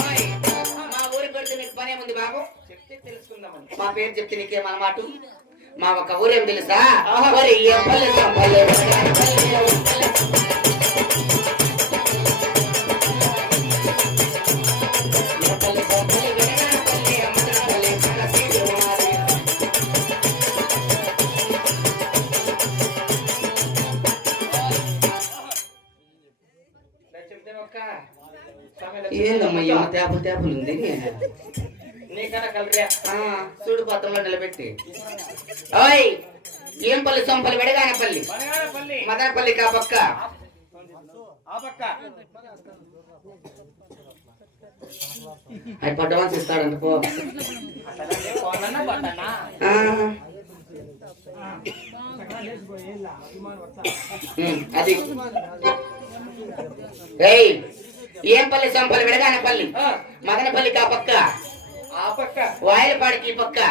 మా ఊరి పెడితే నీకు పనేముంది బాబు? చెప్తే తెలుసుకుందామని. మా పేరు చెప్తే నీకేమన్నమాట? మా ఒక ఊరేం తెలుసా? మరి ఏ పల్లె సంపల్లె ఏందమ్మా ఏమో తేపలు తేపలు ఉంది నీకన్నా కలరే. చూడు పత్రంలో నిలబెట్టి. ఓయ్ ఏం పల్లి సొంపల్లి వెడగానపల్లి బనగానపల్లి మదనపల్లి కా పక్క ఆ పక్క అవి పడ్డవాన్స్ ఇస్తాడంట పో. అసలు కోనన్నా పట్టనా అది ఏయ్ ఏం పల్లి సొంపల్లి వెడగానపల్లి మదనపల్లి కా పక్క ఆ పక్క వాయిలపాడికి పక్క